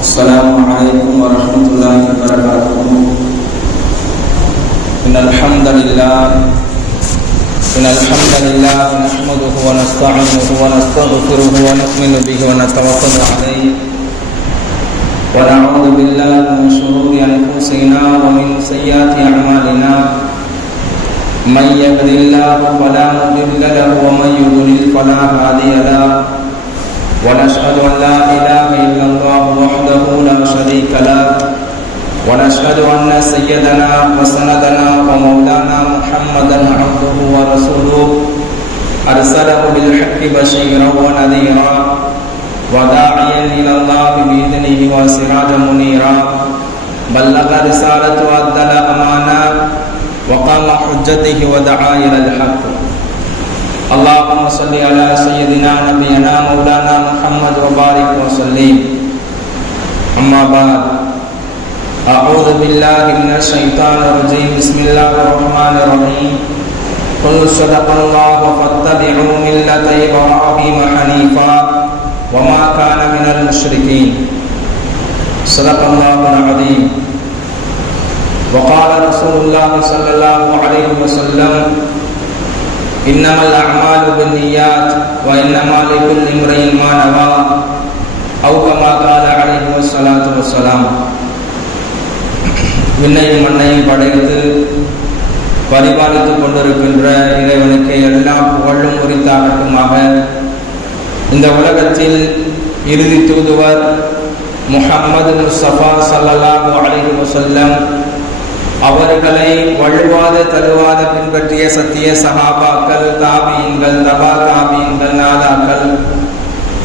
السلام عليكم ورحمة الله وبركاته. إن الحمد لله نحمده ونستعينه ونستغفره ونؤمن به ونتوكل عليه ونعوذ بالله من شرور أنفسنا ومن سيئات أعمالنا. من يهد الله فلا مضل له ومن يضلل فلا هادي له. ونشهد أن لا إله إلا الله وحده لا شريك له. ونشهد أن سيدنا وسندنا ومولانا محمدا عبده ورسوله أرسله بالحق بشيرا ونذيرا وداعيا إلى الله بإذنه وسراجا منيرا. بلغ رسالة وأدى الأمانة وقام حجته ودعا إلى الحق. اللهم صل على سيدنا نبينا مولانا محمد وبارك وسلم. أما بعد، أعوذ بالله من الشيطان الرجيم. بسم الله الرحمن الرحيم. قل صدق الله فاتبعوا ملة إبراهيم حنيفا وما كان من المشركين. صدق الله العظيم. وقال رسول الله صلى الله عليه وسلم: إنما الأعمال بالنيات وإنما لكل امرئ ما نوى أو كما قال عليه الصلاة والسلام. விண்ணையும் மண்ணையும் படைத்து பரிபாலித்துக் கொண்டிருக்கின்ற இறைவனுக்கு எல்லா புகழும் உரித்தாகட்டுமாக. இந்த உலகத்தில் இறுதி தூதுவர் முஹம்மது முஸ்தபா ஸல்லல்லாஹு அலைஹி வஸல்லம் அவர்களை வழுவாத தழுவாத பின்பற்றிய சத்திய சஹாபாக்கள், தாபீன்கள், தபா தாபீன்கள், நாதாக்கள்,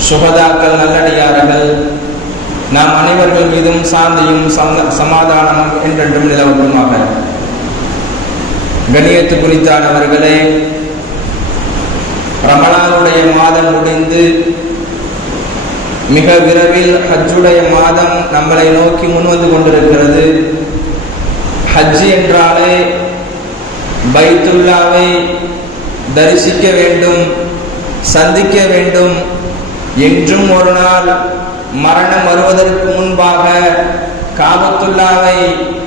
சுஹதாக்கள், நல்லடியார்கள், நாம் அனைவர்கள் மீதும் சாந்தியும் சமாதானமும் என்றென்றும் நிலவட்டுமாக. கண்ணியத்து குறித்தானவர்களே, ரமலானுடைய மாதம் முடிந்து மிக விரைவில் ஹஜ்ஜுடைய மாதம் நம்மளை நோக்கி முன்வந்து கொண்டிருக்கிறது. ஹஜ் என்றாலே பைத்துல்லாவை தரிசிக்க வேண்டும், சந்திக்க வேண்டும். என்றும் ஒரு நாள் மரணம் வருவதற்கு முன்பாக காபத்துல்லாவை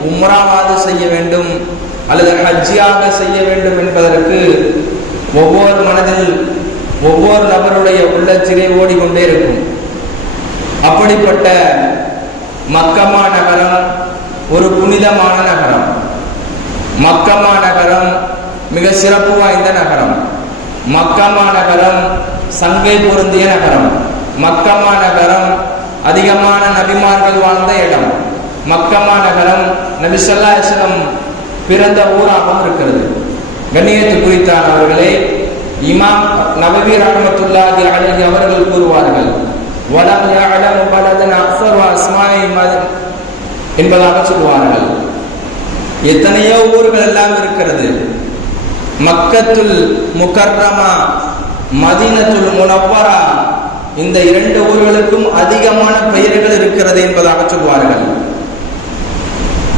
உம்ராவாது செய்ய வேண்டும் அல்லது ஹஜ்ஜியாக செய்ய வேண்டும் என்பதற்கு ஒவ்வொரு மனதில் ஒவ்வொரு நபருடைய உள்ளத்திலே ஓடிக்கொண்டே இருக்கும். அப்படிப்பட்ட மக்கமா நகரம் ஒரு புனிதமான நகரம். மக்கமா நகரம் மிக சிறப்பு வாய்ந்த நகரம். மக்கமா நகரம் சங்கை பொருந்திய நகரம். மக்கமா நகரம் அதிகமான நபிமார்கள் வாழ்ந்த இடம். மக்கமா நகரம் நபி ஸல்லல்லாஹு அலைஹி வஸல்லம் பிறந்த ஊராகவும் இருக்கிறது. கண்ணியத்து குறித்தானவர்களே, இமாம் நபவி ரஹ்மத்துல்லாஹி அலைஹி அவர்கள் கூறுவார்கள், வலம் யஅலமு பலதன் அக்ஸரு அஸ்மாஇ என்பதாக சொல்வார்கள். எத்தனையோ ஊர்கள் எல்லாம் இருக்கிறது. மக்கத்துல் முகர்ரமா, மதீனத்துல் முனவ்வரா, இந்த இரண்டு ஊர்களுக்கும் அதிகமான பெயர்கள் இருக்கிறது என்பதாக சொல்வார்கள்.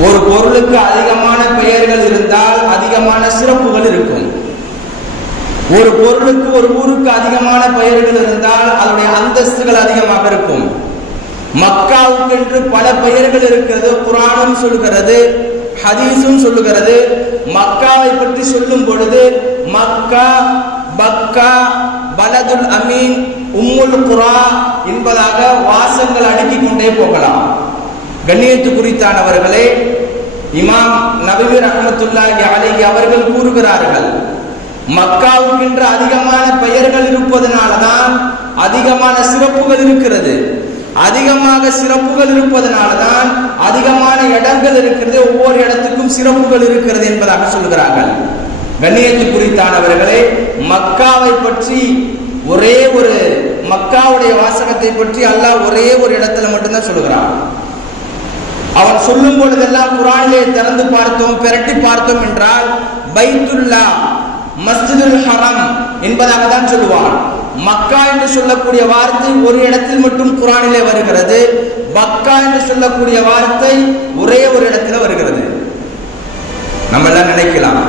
ஒரு பொருளுக்கு அதிகமான பெயர்கள் இருந்தால் அதிகமான சிறப்புகள் இருக்கும். ஒரு பொருளுக்கு ஒரு ஊருக்கு அதிகமான பெயர்கள் இருந்தால் அதனுடைய அந்தஸ்துகள் அதிகமாக இருக்கும். மக்காவுக்கு என்று பல பெயர்கள் இருக்கிறது. குர்ஆனும் சொல்லுகிறது, ஹதீஸும் சொல்லுகிறது. மக்காவை பற்றி சொல்லும் பொழுது மக்கா, பக்கா, பலதுல் அமீன், உம்முல் குரா என்பதாக வாசங்கள் அடுக்கிக் கொண்டே போகலாம். கண்ணியத்து குறித்தானவர்களே, இமாம் நபவி ரஹ்மத்துல்லாஹி அலைஹி அவர்கள் கூறுகிறார்கள், மக்காவுக்கு என்று அதிகமான பெயர்கள் இருப்பதனால்தான் அதிகமான சிறப்புகள் இருக்கிறது. அதிகமாக சிறப்புகள் இருப்பதனால்தான் அதிகமான இடங்கள் இருக்கிறது. ஒவ்வொரு இடத்துக்கும் சிறப்புகள் இருக்கிறது என்பதாக சொல்கிறார்கள். கண்ணியத்து குறித்தானவர்களே, மக்காவை பற்றி ஒரே ஒரு மக்காவுடைய வாசகத்தை பற்றி அல்லாஹ் ஒரே ஒரு இடத்துல மட்டும்தான் சொல்லுகிறான். அவன் சொல்லும் பொழுதெல்லாம் குர்ஆனிலே திறந்து பார்த்தோம், பிரட்டி பார்த்தோம் என்றால் பைத்துல்லா, மஸ்ஜிதுல் ஹரம் என்பதாக தான் சொல்லுவான். மக்கா என்று சொல்லக்கூடிய வார்த்தை ஒரு இடத்தில் மட்டும் குர்ஆனிலே வருகிறது. பக்கா என்று சொல்லக்கூடிய வார்த்தை ஒரே ஒரு இடத்துல வருகிறது. நம்ம எல்லாம் நினைக்கலாம்,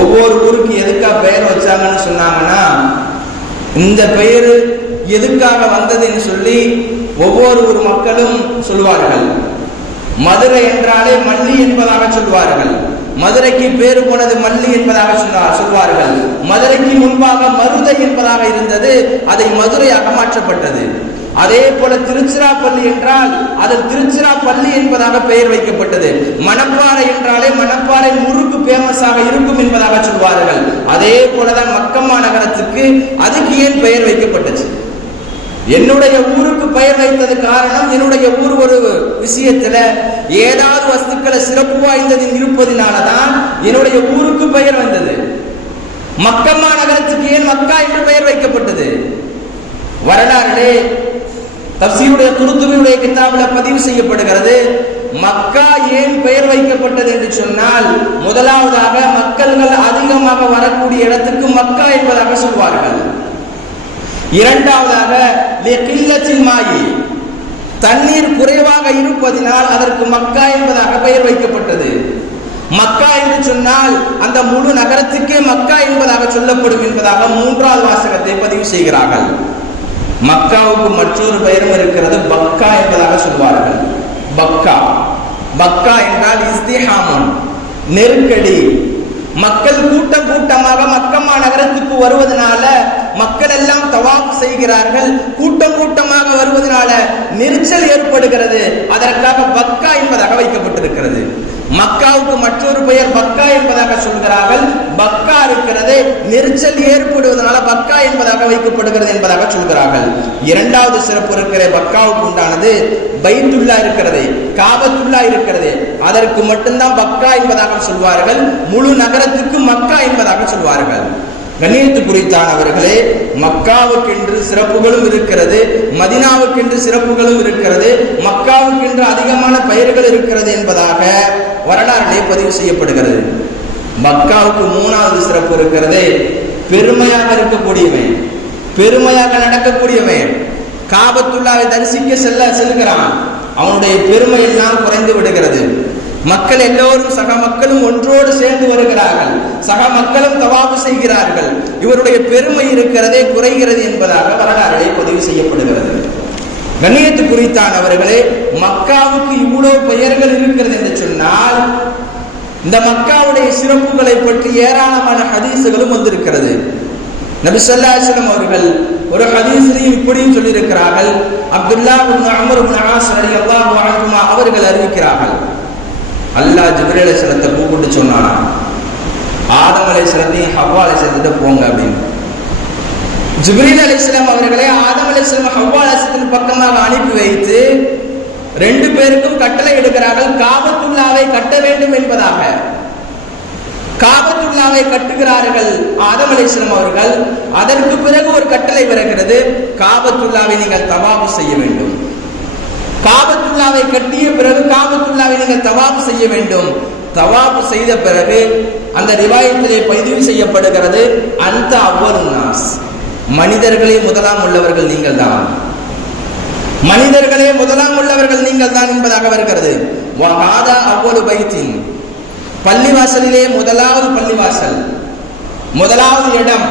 ஒவ்வொரு ஊருக்கு எதுக்கா பெயர் வச்சாங்கன்னு சொன்னாங்கன்னா, இந்த பெயர் எதுக்காக வந்ததுன்னு சொல்லி ஒவ்வொரு மக்களும் சொல்வார்கள். மதுரை என்றாலே மல்லி என்பதாக சொல்வார்கள். மதுரைக்கு பேரு போனது மல்லி என்பதாக சொல்வார்கள். மதுரைக்கு முன்பாக மருதை என்பதாக இருந்தது, அதை மதுரையாக மாற்றப்பட்டது. அதே போல திருச்சிராப்பள்ளி என்றால் அது திருச்சிராப்பள்ளி என்பதாக பெயர் வைக்கப்பட்டது. மணப்பாறை என்றாலே மணப்பாறை முறுக்கு பேமஸாக இருக்கும் என்பதாக சொல்வார்கள். அதே போலதான் மக்கமா நகரத்துக்கு அதுக்கு ஏன் பெயர் வைக்கப்பட்டது? என்னுடைய ஊருக்கு பெயர் வைத்தது காரணம், என்னுடைய ஊர் ஒரு விஷயத்துல ஏதாவது வஸ்துக்களை சிறப்பு வாய்ந்தது இருப்பதினாலதான் என்னுடைய ஊருக்கு பெயர் வந்தது. மக்கமா நகரத்துக்கு ஏன் மக்கா என்று பெயர் வைக்கப்பட்டது? வரலாறு தப்சீருடைய குருத்துபியுடைய கிதாபில் பதிவு செய்யப்படுகிறது. மக்கா ஏன் பெயர் வைக்கப்பட்டது என்று சொன்னால், முதலாவதாக மக்கள்கள் அதிகமாக வரக்கூடிய இடத்துக்கு மக்கா என்பதாக சொல்வார்கள். இரண்டாவதாக தண்ணீர் குறைவாக இருப்பதினால் அதற்கு மக்கா என்பதாக பெயர் வைக்கப்பட்டது. மக்கா என்று சொன்னால் அந்த முழு நகரத்துக்கே மக்கா என்பதாக சொல்லப்படும் என்பதாக மூன்றாவது வாசகத்தை பதிவு செய்கிறார்கள். மக்காவுக்கு மற்றொரு பெயரும் இருக்கிறது, பக்கா என்பதாக சொல்வார்கள். பக்கா பக்கா என்றால் இஸ்திஹாமன், நெருக்கடி. மக்கள் கூட்டம் கூட்டமாக மக்கமா நகரத்துக்கு வருவதனால மக்கள் எல்லாம் தவாப் செய்கிறார்கள். கூட்டம் கூட்டமாக வருவதனால நெரிச்சல் ஏற்படுகிறது. அதற்காக பக்கா என்பதாக வைக்கப்பட்டிருக்கிறது. மக்காவுக்கு மற்றொரு பெயர் பக்கா என்பதாக சொல்கிறார்கள். பக்கா இருக்கிறது, நெரிச்சல் ஏற்படுவதனால பக்கா என்பதாக வைக்கப்படுகிறது என்பதாக சொல்கிறார்கள். இரண்டாவது சிறப்பு இருக்கிற பக்காவுக்கு உண்டானது பைத்துல்லா இருக்கிறது, காபத்துல்லா இருக்கிறது. அதற்கு மட்டும்தான் பக்கா என்பதாக சொல்வார்கள். முழு நகரத்துக்கு மக்கா என்பதாக சொல்வார்கள். கண்ணியத்து குறித்தானவர்களே, மக்காவுக்கென்று சிறப்புகளும் இருக்கிறது, மதினாவுக்கென்று சிறப்புகளும் இருக்கிறது, மக்காவுக்கென்று அதிகமான பெயர்கள் இருக்கிறது என்பதாக வரலாற்றிலே பதிவு செய்யப்படுகிறது. மக்காவுக்கு மூணாவது சிறப்பு இருக்கிறது, பெருமையாக இருக்கக்கூடியவன், பெருமையாக நடக்கக்கூடியவன். காபத்துல்லாவை தரிசிக்க செல்கிறான், அவனுடைய பெருமை எல்லாம் குறைந்து விடுகிறது. மக்கள் எல்லோரும் சக மக்களும் ஒன்றோடு சேர்ந்து வருகிறார்கள், சக மக்களும் தவாபு செய்கிறார்கள். இவருடைய பெருமை இருக்கிறதே குறைகிறது என்பதாக வரலாறுகளை பதிவு செய்யப்படுகிறது. கண்ணியத்து குறித்தானவர்களே, மக்காவுக்கு இவ்வளவு பெயர்கள் இருக்கிறது என்று சொன்னால், இந்த மக்காவுடைய சிறப்புகளை பற்றி ஏராளமான ஹதீசுகளும் வந்திருக்கிறது. நபி ஸல்லல்லாஹு அலைஹி வஸல்லம் அவர்கள் ஒரு ஹதீஸில் இப்படியும் சொல்லியிருக்கிறார்கள். அப்துல்லாஹ் இப்னு அம்ர் இப்னு ஆஸ் ரலியல்லாஹு அன்ஹுமா அவர்கள் அறிவிக்கிறார்கள், அல்லாஹ் ஜிப்ரீல் அலைஹிஸ்ஸலாத்தை கூப்பிட்டு சொன்னானா, ஆதம் அலைஹிஸ்ஸலாத்தையும் ஹவ்வா அலைஹிஸ்ஸலாத்தை போங்க அப்படின்னு. ஜிப்ரீல் அலைஹிஸ்ஸலாம் அவர்களை ஆதம் அலைஹிஸ்ஸலாம் ஹவ்வா அலைஹிஸ்ஸலாத்தின் பக்கமாக அனுப்பி வைத்து ரெண்டு பேருக்கும் கட்டளை எடுக்கிறார்கள், காபத்துல்லாவை கட்ட வேண்டும் என்பதாக. காபத்துல்லாவை கட்டுகிறார்கள் ஆதம் அலைஹிஸ்ஸலாம் அவர்கள். அதற்கு பிறகு ஒரு கட்டளை வருகிறது, காபத்துல்லாவை நீங்கள் தவாப் செய்ய வேண்டும். காபத்துல்லாவை கட்டிய பிறகு காபத்துல்லாவை நீங்கள் தவாப் செய்ய வேண்டும். தவாப் செய்த பிறகு அந்த ரிவாயத்திலே பதிவு செய்யப்படுகிறது, அந்த அவ்வலுன் நாஸ், மனிதர்களே முதலாம் உள்ளவர்கள் நீங்கள் தான், மனிதர்களே முதலாம் உள்ளவர்கள் நீங்கள் தான் என்பதாக வருகிறது. வஹாதா அவ்வலு பைத்தின், பள்ளிவாசலிலே முதலாவது பள்ளிவாசல், முதலாவது இடம்,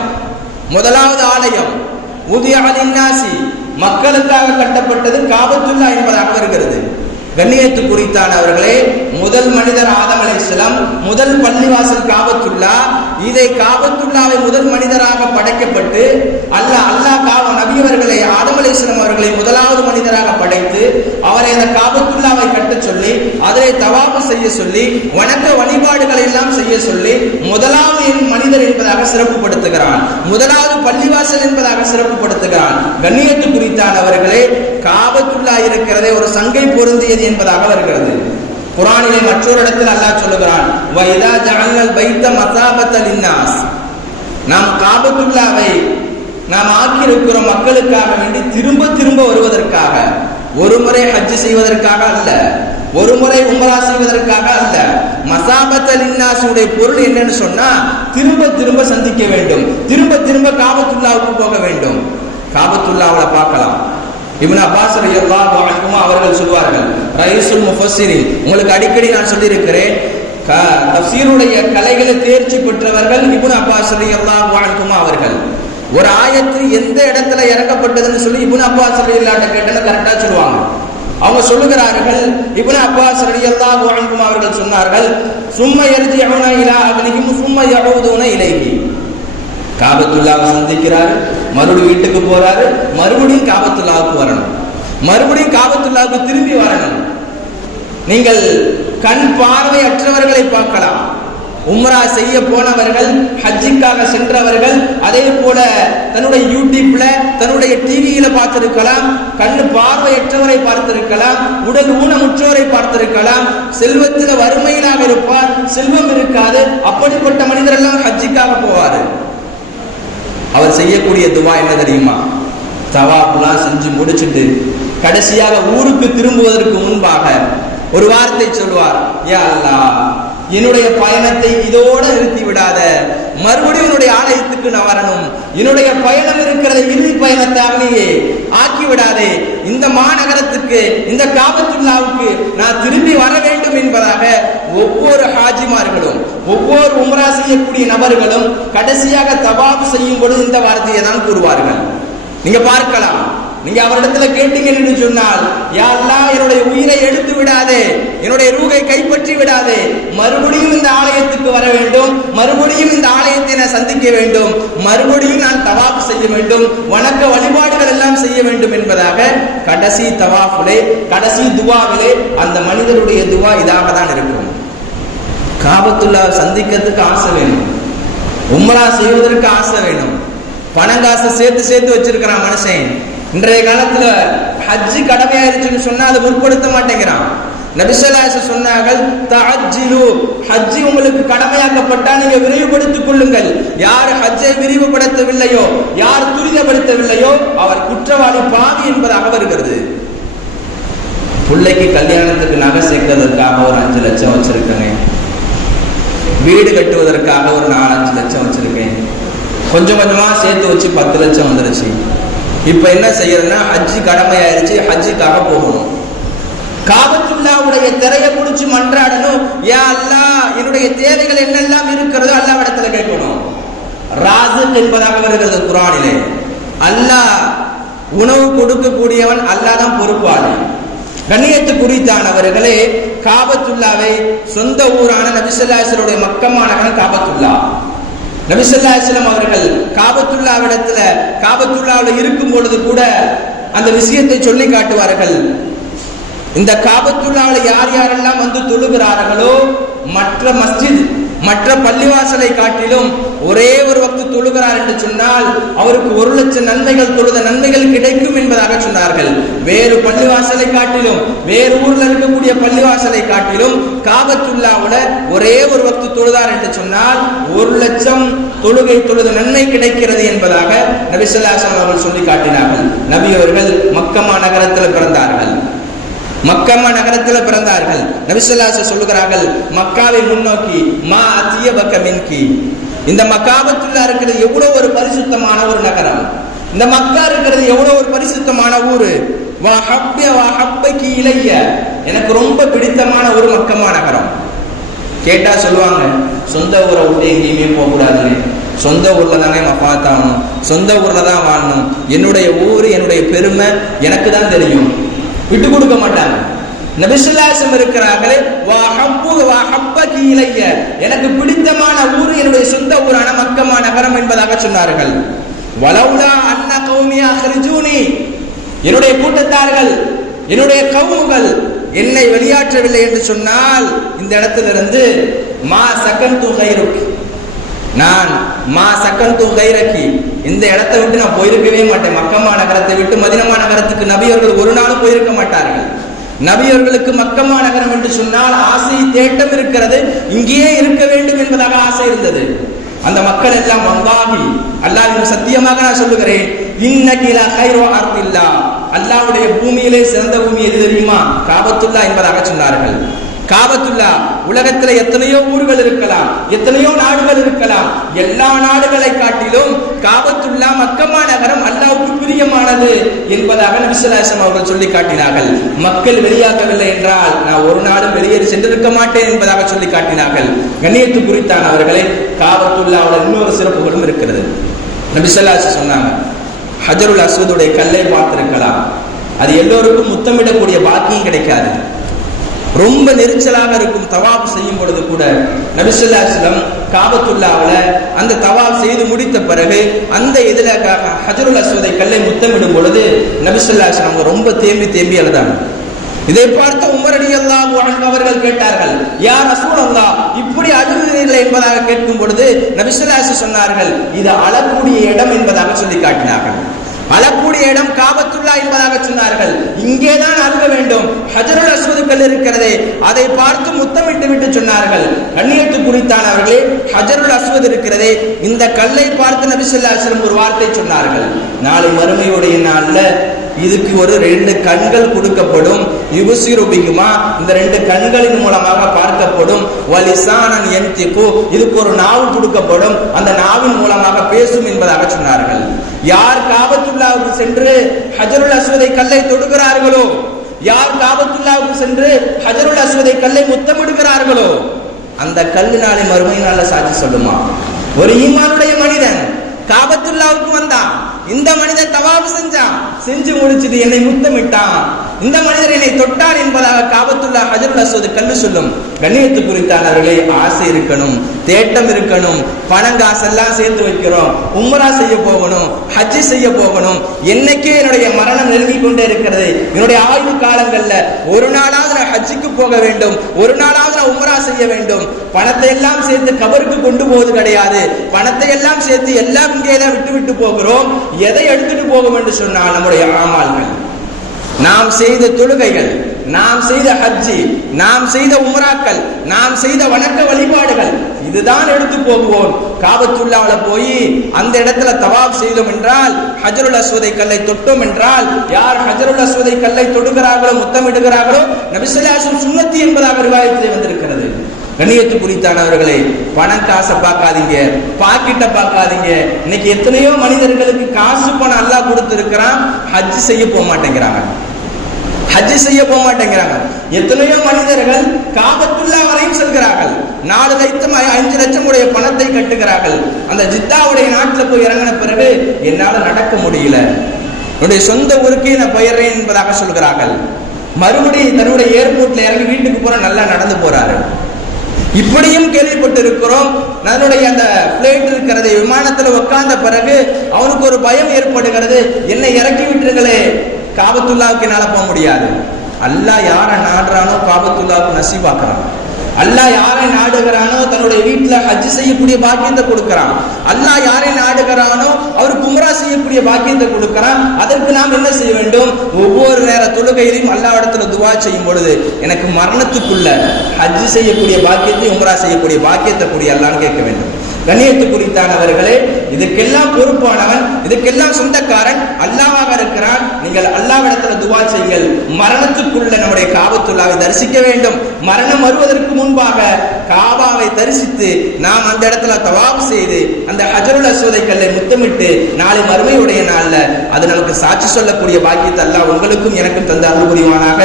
முதலாவது ஆலயம், உதிய லின்னாசி, மக்களுக்காக கட்டப்பட்டது காபத்துல்லா என்பதாக வருகிறது. கண்ணியத்து குறித்தானவர்களே, முதல் மனிதர் ஆதம் அலைஹிஸ்ஸலாம், முதல் பள்ளிவாசல் காபத்துல்லா. இதை காபத்துல்லாவை முதல் மனிதராக படைக்கப்பட்டு அல்லாஹ் நபியவர்களை ஆதம் அலைஹிஸ்ஸலாம் அவர்களை முதலாவது மனிதராக படைத்து அவரை அந்த காபத்துல்லாவை கட்ட சொல்லி அதனை தவாப் செய்ய சொல்லி வணக்க வழிபாடுகளை எல்லாம் செய்ய சொல்லி முதலாவது மனிதர் என்பதாக சிறப்புப்படுத்துகிறான், முதலாவது பள்ளிவாசல் என்பதாக சிறப்புப்படுத்துகிறான். கண்ணியத்து குறித்தானவர்களே, காபத்துல்லா இருக்கிறதே ஒரு சங்கை பொருந்தியது என்பதாக வருகிறது. குர்ஆனிலே மற்றொரு இடத்தில் அல்லாஹ் சொல்லுகிறான், வைதா ஜஅல்னல் பைத்த மஸாபத்தல் லின்னாஸ், நாம் காபத்துல்லாவை நாம் ஆக்கியிருக்கிறோம் மக்களுக்காக வேண்டி திரும்ப திரும்ப வருவதற்காக, ஒரு முறை ஹஜ் செய்வதற்காக அல்ல, ஒரு முறை உம்ரா செய்வதற்காக அல்ல. மஸாபத்தல் லின்னாஸுடைய பொருள் என்னன்னு சொன்னா, திரும்ப திரும்ப சந்திக்க வேண்டும், திரும்ப திரும்ப காபத்துல்லாவுக்கு போக வேண்டும். காபத்துல்லாவை பார்க்கலாம். இப்னு அப்பாஸ் ரலியல்லாஹு அன்ஹு அவர்கள் சொல்வார்கள், ரயீசுல் முஃபஸ்ஸிரின், உங்களுக்கு அடிக்கடி நான் சொல்லியிருக்கிறேன், தஃசீருடைய கலைகளை தேர்ச்சி பெற்றவர்கள் இப்னு அப்பாஸ் ரலியல்லாஹு அன்ஹு அவர்கள். ஒரு ஆயத்து எந்த இடத்துல இறக்கப்பட்டதுன்னு சொல்லி இப்னு அப்பாஸ் ரலியல்லாஹு கேட்டா கரெக்டா சொல்லுவாங்க. அவங்க சொல்லுகிறார்கள், இப்னு அப்பாஸ் ரலியல்லாஹு அன்ஹு அவர்கள் சொன்னார்கள், சும்ம யர்ஜிஊன இலா அஹ்லிஹிம் சும்ம யஊதுன இலைஹி. காபத்துல்லாவை சந்திக்கிறாரு, மறுபடியும் வீட்டுக்கு போறாரு, மறுபடியும் காபத்துல்லாவுக்கு வரணும், மறுபடியும் காபத்துல்லாவுக்கு திரும்பி வரணும். நீங்கள் கண் பார்வையற்றவர்களை பார்க்கலாம். உம்ரா செய்ய போனவர்கள், ஹஜ்ஜிக்காக சென்றவர்கள், அதே போல தன்னுடைய யூடியூப்ல தன்னுடைய டிவியில பார்த்திருக்கலாம், கண்ணு பார்வையற்றவரை பார்த்திருக்கலாம், உடல் ஊனமுற்றோரை பார்த்திருக்கலாம், செல்வத்தில் வறுமையிலாக இருப்பார், செல்வம் இருக்காது, அப்படிப்பட்ட மனிதர் எல்லாம் ஹஜ்ஜிக்காக போவாரு. அவர் செய்யக்கூடிய துவா என்ன தெரியுமா? தவாஃப்லாம் செஞ்சு முடிச்சுட்டு கடைசியாக ஊருக்கு திரும்புவதற்கு முன்பாக ஒரு வார்த்தை சொல்வார், யா அல்லாஹ், என்னுடைய பயணத்தை இதோட நிறுத்தி விடாத, மறுபடியும் என்னுடைய ஆலயத்துக்கு நான் வரணும், என்னுடைய பயணம் இருக்கிறத இறுதி பயணத்தாகவே ஆக்கி விடாதே, இந்த மாநகரத்துக்கு இந்த காபத்துல்லாவுக்கு நான் திரும்பி வர வேண்டும் என்பதாக ஒவ்வொரு ஹாஜிமார்களும் ஒவ்வொரு உம்ரா செய்யக்கூடிய நபர்களும் கடைசியாக தவாப் செய்யும் பொழுது இந்த வார்த்தையை தான் கூறுவார்கள். நீங்க பார்க்கலாம், நீங்க அவரிடத்துல கேட்டீங்கன்னு சொன்னால், யா அல்லாஹ், என்னுடைய உயிரை எடுத்து விடாதே, என்னுடைய ரூகை கைப்பற்றி விடாதே, மறுபடியும் இந்த ஆலயத்துக்கு வர வேண்டும், மறுபடியும் இந்த ஆலயத்தை நான் சந்திக்க வேண்டும், மறுபடியும் நான் தவாப் செய்ய வேண்டும், வணக்க வழிபாடுகள் எல்லாம் செய்ய வேண்டும் என்பதாக கடைசி தவாஃபிலே கடைசி துவாவிலே அந்த மனிதனுடைய துவா இதாக தான் இருக்கும். காபத்துல்லா சந்திக்கிறதுக்கு ஆசை வேணும், உம்ரா செய்வதற்கு ஆசை வேணும், பணங்காசை சேர்த்து சேர்த்து வச்சிருக்கிறான் மனுஷன். இன்றைய காலத்துல ஹஜ்ஜி கடமையாயிருச்சுன்னு சொன்னா அதை முற்படுத்த மாட்டேங்கிறான். நபி ஸல்லல்லாஹு அலைஹி வஸல்லம் சொன்னார்கள், தஅஜ்ஜிலு, ஹஜ்ஜி உங்களுக்கு கடமையாக்கப்பட்டா நீங்க விரைவுபடுத்திக் கொள்ளுங்கள். யார் ஹஜ்ஜை விரிவுபடுத்தவில்லையோ, யார் துரிதப்படுத்தவில்லையோ அவர் குற்றவாளி, பாவி என்பதாக வருகிறது. பிள்ளைக்கு கல்யாணத்துக்கு நகை சேர்க்கிறதுக்காக ஒரு 5 லட்சம் வச்சிருக்கேன், வீடு கட்டுவதற்காக ஒரு 4-5 லட்சம் வச்சிருக்கேன், கொஞ்சம் கொஞ்சமா சேர்த்து வச்சு 10 லட்சம் வந்துருச்சு. இப்ப என்ன செய்யறதுன்னா ஹஜ்ஜி கடமை ஆயிருச்சு, ஹஜ்ஜிக்காக போகணும். காபத்துல்லாவுடைய திரையை பிடிச்சு மன்றாடணும், யா அல்லாஹ், என்னுடைய தேவைகள் என்னெல்லாம் இருக்கிறதோ அல்லாஹ்விடத்துல கேட்கணும். ராஸிக் என்பதாக வருகிறது குர்ஆனிலே. அல்லாஹ் உணவு கொடுக்கக்கூடியவன், அல்லாஹ் தான் பொறுப்பாளி. கண்ணியத்து குறித்தானவர்களே, காபத்துல்லாவை சொந்த ஊரான நபி ஸல்லல்லாஹு அலைஹி வஸல்லம் மக்கா மாநகரம் காபத்துல்லா. நபி ஸல்லல்லாஹு அலைஹி வஸல்லம் அவர்கள் காபத்துல்லாவிடத்துல காபத்துல்லாவில் இருக்கும் பொழுது கூட அந்த விஷயத்தை சொல்லி காட்டுவார்கள். இந்த காபத்துல்லாவில் யார் யாரெல்லாம் வந்து தொழுகிறார்களோ, மற்ற மஸ்ஜித் மற்ற பள்ளிவாசலை காட்டிலும் ஒரே ஒரு வக்து தொழுகிறார் என்று சொன்னால் அவருக்கு 1 லட்சம் நன்மைகள், தொழுத நன்மைகள் கிடைக்கும் என்பதாக சொன்னார்கள். வேறு பள்ளிவாசலை காட்டிலும், வேறு ஊர்ல இருக்கக்கூடிய பள்ளிவாசலை காட்டிலும் காபத்துல்லாவுல ஒரே ஒரு வக்து தொழுதார் என்று சொன்னால் 1 லட்சம் தொழுகை தொழுத நன்மை கிடைக்கிறது என்பதாக நபி ஸல்லல்லாஹு அலைஹி வஸல்லம் அவர்கள் சொல்லி காட்டினார்கள். நபி அவர்கள் மக்கா நகரத்தில் பிறந்தார்கள், மக்கா நகரத்தில் பிறந்தார்கள். நபி ஸல்லல்லாஹு அலைஹி வஸல்லம் சொல்லுகிறார்கள், மக்காவை முன்னோக்கி, மா அத்தியபக மின்கி, இந்த மக்காபத்துல்லா இருக்கிறது எவ்வளவு ஒரு பரிசுத்தமான ஒரு நகரம், இந்த மக்கா இருக்கிறது எவ்வளவு ஒரு பரிசுத்தமான ஊரு. வா ஹப்பகி இலைய, எனக்கு ரொம்ப பிடித்தமான ஒரு மக்கா நகரம். கேட்டா சொல்லுவாங்க, சொந்த ஊரை விட்டு எங்கேயுமே போக கூடாதுன்னு, சொந்த ஊர்ல தானே மஃபாத்தாகணும், சொந்த ஊர்ல தான் வாழணும், என்னுடைய ஊர் என்னுடைய பெருமை எனக்கு தான் தெரியும், விட்டு கொடுக்க மாட்டாங்க. நபி ஸல்லல்லாஹு அலைஹி வஸல்லம் இருக்கிறார்களே, வா ஹப்பகி இலைய, எனக்கு பிடித்தமான ஊர் என்னுடைய சொந்த ஊரான மக்கா நகரம் என்பதாக சொன்னார்கள். வலவுலா அன்ன கௌமி அஹ்ரிஜூனி, என்னுடைய கூட்டத்தார்கள், என்னுடைய கவுமுகள் என்னை வெளியாற்றவில்லை என்று சொன்னால் இந்த இடத்திலிருந்து மா சகன்து கைருக், நான் மா சகன்து கைரக்கி, இந்த இடத்தை விட்டு நான் போயிருக்கவே மாட்டேன். மக்கா நகரத்தை விட்டு மதீனா நகரத்துக்கு நபி அவர்கள் ஒரு நாளும் போயிருக்க மாட்டார்கள். நபி அவர்களுக்கு மக்கா நகரம் என்று சொன்னால் ஆசை, தேட்டம் இருக்கிறது, இங்கேயே இருக்க வேண்டும் என்பதாக ஆசை இருந்தது. அந்த மக்கள் எல்லாம் வல்லாஹி, அல்லாஹ்வின் சத்தியமாக நான் சொல்லுகிறேன், இன்னகி லா கைரு அர்தில்லா, அல்லாஹ்வுடைய பூமியிலே சிறந்த பூமி எது தெரியுமா? காபத்துல்லா என்பதாக சொன்னார்கள். காபத்துல்லா, உலகத்துல எத்தனையோ ஊர்கள் இருக்கலாம், எத்தனையோ நாடுகள் இருக்கலாம், எல்லா நாடுகளை காட்டிலும் காபத்துல்லா மக்கா நகரம் அல்லாஹ்வுக்கு பிரியமானது என்பதாக நபி ஸல்லல்லாஹு அலைஹி வஸல்லம் அவர்கள் சொல்லி காட்டினார்கள். மக்கள் வெளியாகவில்லை என்றால் நான் ஒரு நாளும் வெளியேறி சென்றிருக்க மாட்டேன் என்பதாக சொல்லி காட்டினார்கள். கண்ணியத்து குறித்தான அவர்களே, காபத்துல்லாவுடைய இன்னொரு சிறப்புகளும் இருக்கிறது. நபி ஸல்லல்லாஹு அலைஹி சொன்னாங்க, ஹஜருல் அஸ்வதுடைய கல்லை பார்த்திருக்கலாம், அது எல்லோருக்கும் முத்தமிடக்கூடிய பாக்கியம் கிடைக்காது. ரொம்ப நெரிச்சலாக இருக்கும் தவாப் செய்யும் பொழுது கூட நபி ஸல்லல்லாஹு அலைஹி வஸல்லம் காபத்துல்லாஹ்ல அந்த தவாப் செய்து முடித்த பிறகு அந்த இதுல ஹஜருல் அஸ்வதை கல்லை முத்தமிடும் பொழுது நபி ஸல்லல்லாஹு அலைஹி வஸல்லம் ரொம்ப தேம்பி அழுதாங்க. இதை பார்த்த உமர் ரலியல்லாஹு அன்ஹு அவர்கள் கேட்டார்கள், யா ரசூலல்லாஹ், இப்படி அழுகிறீர்கள் என்பதாக கேட்கும் பொழுது நபி ஸல்லல்லாஹு அலைஹி வஸல்லம் சொன்னார்கள், இது அழக்கூடிய இடம் என்பதாக சொல்லி காட்டினார்கள். அழக்கூடிய இடம் காபத்துல்லா என்பதாக சொன்னார்கள். இங்கேதான் அழுக வேண்டும். ஹஜருல் அஸ்வது கல் இருக்கிறதே, அதை பார்த்து முத்தமிட்டு விட்டு சொன்னார்கள், கண்ணியத்து குறித்தானவர்களே, ஹஜருல் அஸ்வத் இருக்கிறதே, இந்த கல்லை பார்த்து நபி ஸல்லல்லாஹு அலைஹி வஸல்லம் ஒரு வார்த்தை சொன்னார்கள், நாளை மறுமையுடைய நாள்ல இதுக்கு ஒரு 2 கண்கள் கொடுக்கப்படும், யுபசிரு பிஹிமா, இந்த 2 கண்களின் மூலமாக பார்க்கப்படும், வலிசானன் யன்திகு, இதுக்கு ஒரு நாவு கொடுக்கப்படும், அந்த நாவின் மூலமாக பேசும் என்பதாக சொன்னார்கள். யார் காபத்துல்லாவுக்கு சென்று ஹஜருல் அஸ்வதை கல்லை தொடுகிறார்களோ, யார் காபத்துல்லாவுக்கு சென்று ஹஜருல் அஸ்வதை கல்லை முத்தமிடுகிறார்களோ, அந்த கல்லு நாளை மறுமையினால சாட்சி சொல்லுமா? ஒரு ஈமானுடைய மனிதன் காபத்துல்லாவுக்கு வந்தான், இந்த மனிதன் தவாப் செஞ்சு முடிச்சுட்டு என்னை முத்தமிட்டான், இந்த மனிதர் என்னை தொட்டார் என்பதாக காபத்துல்லா ஹஜருல் அஸ்வத் கல்லு சொல்லும். கண்ணியத்து குறித்தானவர்களே, ஆசை இருக்கணும், தேட்டம் இருக்கணும், பணம் காசெல்லாம் சேர்த்து வைக்கிறோம், உம்ரா செய்ய போகணும், ஹஜ் செய்ய போகணும், என்னைக்கே என்னுடைய மரணம் நெருங்கிக் கொண்டே இருக்கிறது, என்னுடைய ஆய்வு காலங்கள்ல ஒரு நாளாவது நான் ஹஜ்ஜுக்கு போக வேண்டும், ஒரு நாளாவது நான் உம்ரா செய்ய வேண்டும். பணத்தை எல்லாம் சேர்த்து கபருக்கு கொண்டு போவது கிடையாது, பணத்தை எல்லாம் சேர்த்து எல்லாம் இங்கேதான் விட்டு போகிறோம். எதை எடுத்துட்டு போகும் என்று சொன்னால் நம்முடைய ஆமால்கள், நாம் செய்த தொழுகைகள், நாம் செய்த ஹஜ்ஜி, நாம் செய்த உம்ராக்கள், நாம் செய்த வணக்க வழிபாடுகள், இதுதான் எடுத்து போகுவோம். காபத்துல்லாஹ்ல போய் அந்த இடத்துல தவாப் செய்தோம் என்றால், ஹஜருல் அஸ்வதை கல்லை தொட்டோம் என்றால், யார் ஹஜருல் அஸ்வதை கல்லை தொடுகிறார்களோ, முத்தமிடுகிறார்களோ, நபி ஸல்லல்லாஹு அலைஹி வஸல்லம் சுன்னத்தி என்பதாக ரிவாயத்திலே வந்திருக்கிறது. கண்ணியத்து குறித்தானவர்களை, பணம் காசை பார்க்காதீங்க, பாக்கெட்ட பார்க்காதீங்க. இன்னைக்கு எத்தனையோ மனிதர்களுக்கு காசு பணம் அல்லாஹ் கொடுத்திருக்கிறான், ஹஜ் செய்ய போக மாட்டேங்கிறாங்க. எத்தனையோ மனிதர்கள் காபத்துல்லா வரையும் செல்கிறார்கள், 4 லட்சம் 5 லட்சம் உடைய பணத்தை கட்டுகிறார்கள். அந்த ஜித்தாவுடைய நாட்டில் போய் இறங்கின பிறகு என்னால நடக்க முடியல, என்னுடைய சொந்த ஊருக்கே நான் போயிடுறேன் என்பதாக சொல்கிறார்கள். மறுபடியும் தன்னுடைய ஏர்போர்ட்ல இறங்கி வீட்டுக்கு போற நல்லா நடந்து போறாரு. இப்படியும் கேள்விப்பட்டு இருக்கிறோம். அதனுடைய அந்த பிளைட் இருக்கிறது, விமானத்துல உட்கார்ந்த பிறகு அவனுக்கு ஒரு பயம் ஏற்படுகிறது, என்னை இறக்கி விட்டுருங்களே, காபத்துல்லாவுக்கு என்னால போக முடியாது. அல்லாஹ் யாரை நாடுறானோ காபத்துல்லாவுக்கு நசீபாக்குறான். அல்லாஹ் யாரை நாடுகிறானோ தன்னுடைய வீட்டுல ஹஜ் செய்யக்கூடிய பாக்கியத்தை கொடுக்கிறான். அல்லாஹ் யாரை நாடுகிறானோ அவருக்கு உம்ரா செய்யக்கூடிய பாக்கியத்தை கொடுக்கிறான். அதற்கு நாம் என்ன செய்ய வேண்டும்? ஒவ்வொரு நேர தொழுகையிலும் அல்லாஹ் இடத்துல துவா செய்யும் பொழுது, எனக்கு மரணத்துக்குள்ள ஹஜ் செய்யக்கூடிய பாக்கியத்தை, உம்ரா செய்யக்கூடிய பாக்கியத்தை கூடிய அல்லாஹ்னு கேட்க வேண்டும். கண்ணியத்து குறித்தானவர்களே, இதுக்கெல்லாம் பொறுப்பானவன், இதுக்கெல்லாம் சொந்தக்காரன் அல்லாஹ்வாக இருக்கிறான். நீங்கள் அல்லாஹ்விடத்துல துவா செய்யுங்கள். மரணத்துக்குள்ள நம்முடைய காபத்துல்லாவை தரிசிக்க வேண்டும். மரணம் வருவதற்கு முன்பாக காபாவை தரிசித்து நாம் அந்த இடத்துல தவாப் செய்து அந்த ஹஜருல் அஸ்வதை கல்லை முத்தமிட்டு நாளை மறுமையுடைய நாள்ல அது நமக்கு சாட்சி சொல்லக்கூடிய பாக்கியத்தை அல்லாஹ் உங்களுக்கும் எனக்கும் தந்து அருள் புரிவானாக.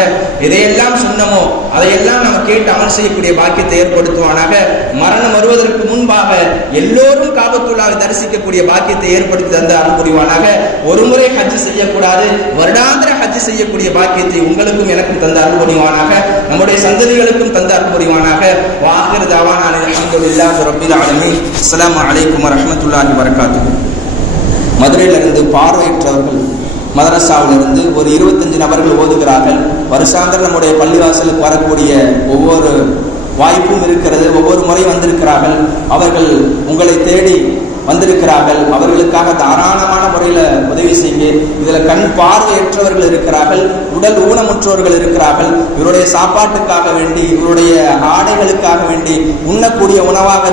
எதையெல்லாம் சொன்னமோ அதையெல்லாம் நம்ம கேட்டு அமல் செய்யக்கூடிய பாக்கியத்தை ஏற்படுத்துவானாக. மரணம் வருவதற்கு முன்பாக எல்லோரும் காபத்துல்லாவை தரிசிக்கக்கூடிய பாக்கியத்தை ஏற்படுத்தி தந்து அருள் புரிவானாக. ஒரு முறை ஹஜ் செய்யக்கூடாது, வருடாந்திர ஹஜ் செய்யக்கூடிய பாக்கியத்தை உங்களுக்கும் எனக்கும் தந்து அருள் புரிவானாக. நம்முடைய சந்ததிகளுக்கும் தந்து அருள் புரிவானாக. வாஹிர் தவானா அல்ஹம்துலில்லாஹி ரப்பில் ஆலமீன். அஸ்ஸலாமு அலைக்கும் வரஹ்மத்துல்லாஹி வபரகாத்துஹு. மதுரையிலிருந்து பார்வையற்றவர்கள் மதரசாவிலிருந்து ஒரு 25 நபர்கள் ஓதுகிறார்கள். வருஷாந்திர நம்முடைய பள்ளிவாசலுக்கு வரக்கூடிய ஒவ்வொரு வாய்ப்பும் இருக்கிறது. ஒவ்வொரு முறை வந்திருக்கிறார்கள். அவர்கள் உங்களை தேடி வந்திருக்கிறார்கள். அவர்களுக்காக தாராளமான முறையில் உதவி செய்யுங்க. இதில் கண் பார்வையற்றவர்கள் இருக்கிறார்கள், உடல் ஊனமுற்றவர்கள் இருக்கிறார்கள். இவருடைய சாப்பாட்டுக்காக வேண்டி, இவருடைய ஆடைகளுக்காக வேண்டி, உண்ணக்கூடிய உணவாக